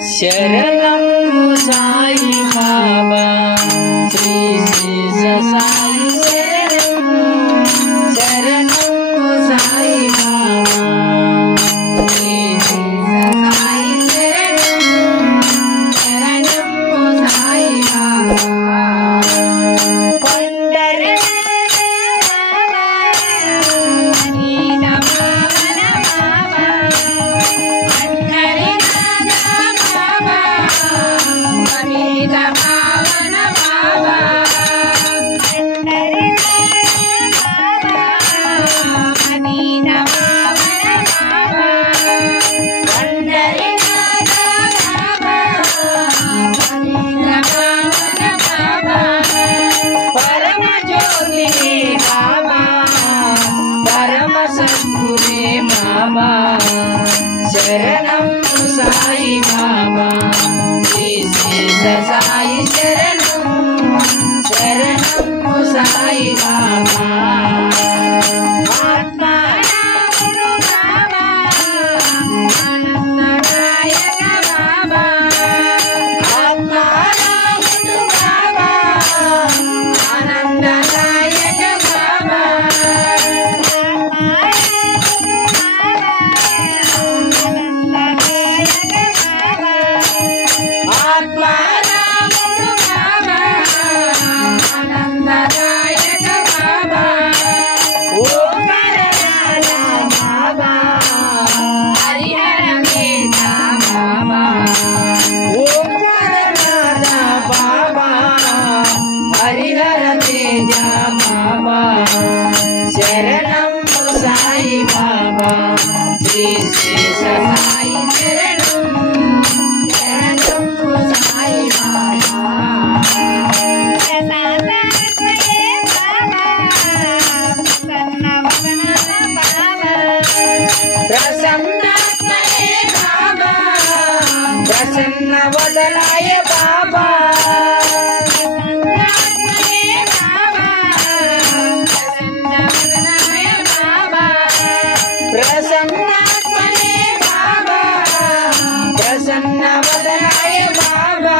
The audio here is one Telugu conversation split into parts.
శరణం సాయి బాబా శ్రీ శేష సాయి శరణం శరణం సాయి బాబా శ్రీ శేష సాయి శరణం శరణం సాయి బాబా కొండరి శరణం సాయి బాబా శ్రీ శేష సాయి శరణం శరణం సాయి బాబా ఆత్మారాముడు బాబా ఆనందదాయక బాబా ఆత్మారాముడు బాబా ఆనందదాయక బాబా ఆత్మారాముడు బాబా ఆనందదాయక బాబా ఓంకారనాథ బాబా హరిహర మేధ బాబా ఓంకారనాథ బాబా హరిహర తేజ బాబా శరణం సాయి బాబా శ్రీ శేష సాయి శరణం శరణం సాయి బాబా ప్రసన్నాత్మనే బాబా ప్రసన్న వదనాయ బాబా ప్రసన్నాత్మనే బాబా ప్రసన్న వదనాయ బాబా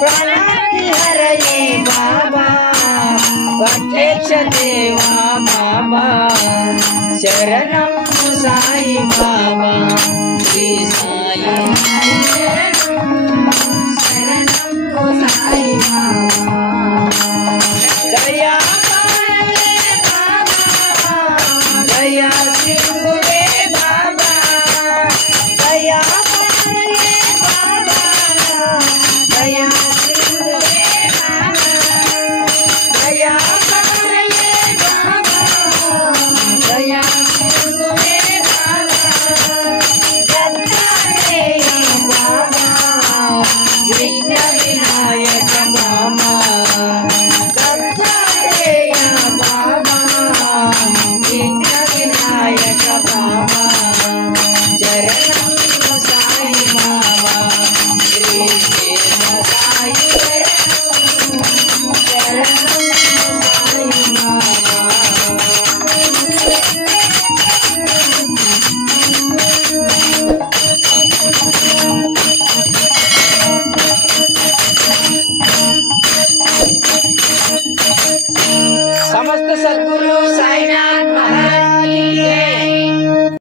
ప్రణాతి హరయే బాబా ప్రత్యక్ష దేవా బాబా శరణం సాయి బాబా శ్రీ సాయి శరణం శరణం సాయి బాబా